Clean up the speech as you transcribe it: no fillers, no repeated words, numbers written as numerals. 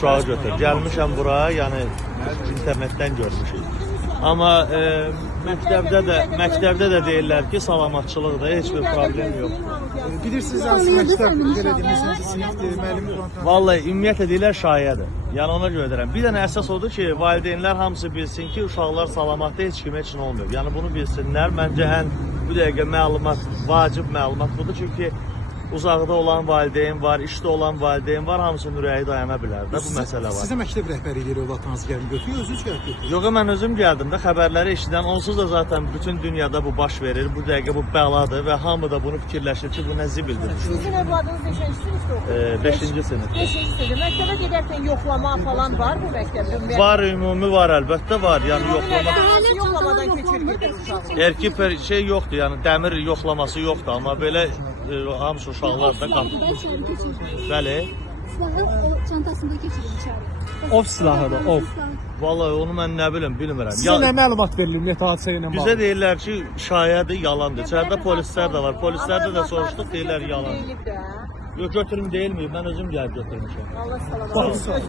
uşağı götür. Gəlmişəm bura, yəni internetdən görmüşük. Amma məktəbdə də deyirlər ki, salamatçılıqda heç bir problem yoxdur. Bilirsiniz, hansı məktəb belə demişsiniz, sinifdir, müəllim konfransı. Vallahi ümumiyyətlə deyirlər şayədir. Yəni ona görə deyirəm. Bir dənə əsas odur ki, valideynlər hamısı bilsin ki, uşaqlar salamatda heç kimə üçün olmuyor. Yəni bunu bilsinlər. Məncə ən bu dəqiqə məlumat, vacib məlumat budur. Çünki uzaqda olan valideyn var, işdə olan valideyn var, hamısının ürəyi dayana bilər də bu məsələ var. Sizə məktəb rəhbərliyi övladınız gəlin götürür, özünüz gəlib götürür. Yox, mən özüm gəldim də xəbərləri eşidən, onsuz da zaten bütün dünyada bu baş verir. Bu dəqiqə bu bəladır və hamı da bunu fikirləşir ki, bu nə zibildir. Sizin evladınız 5-ci sinifdə oxuyur? 5-ci sinif. 5-ci sinifdə. Məktəbə gedərkən yoxlama falan var bu məktəbdə? Var, ümumi var, əlbəttə var. Yəni yoxlama. Yoxlamadan keçir gedir uşaq. Erkek şey yoxdur, yəni dəmir yoxlaması yoxdur, amma belə hamısı uşaqlar da qapı. Bəli. Silahı o çantasında keçirir içəri. Of silahıdır, of. Vallahi onu mən nə bilim, bilmirəm. Sizə nə məlumat verilir ümumiyyətlə hadisə ilə bağlı? Bizə deyirlər ki, şayədir, yalandır. İçəridə polislər də var. Polislərdə də soruşduq, deyirlər yalan. Deyilib də. Yox, götürüm deyilmiyib, mən özüm gəlib götürmüşəm. Allah salamat olsun.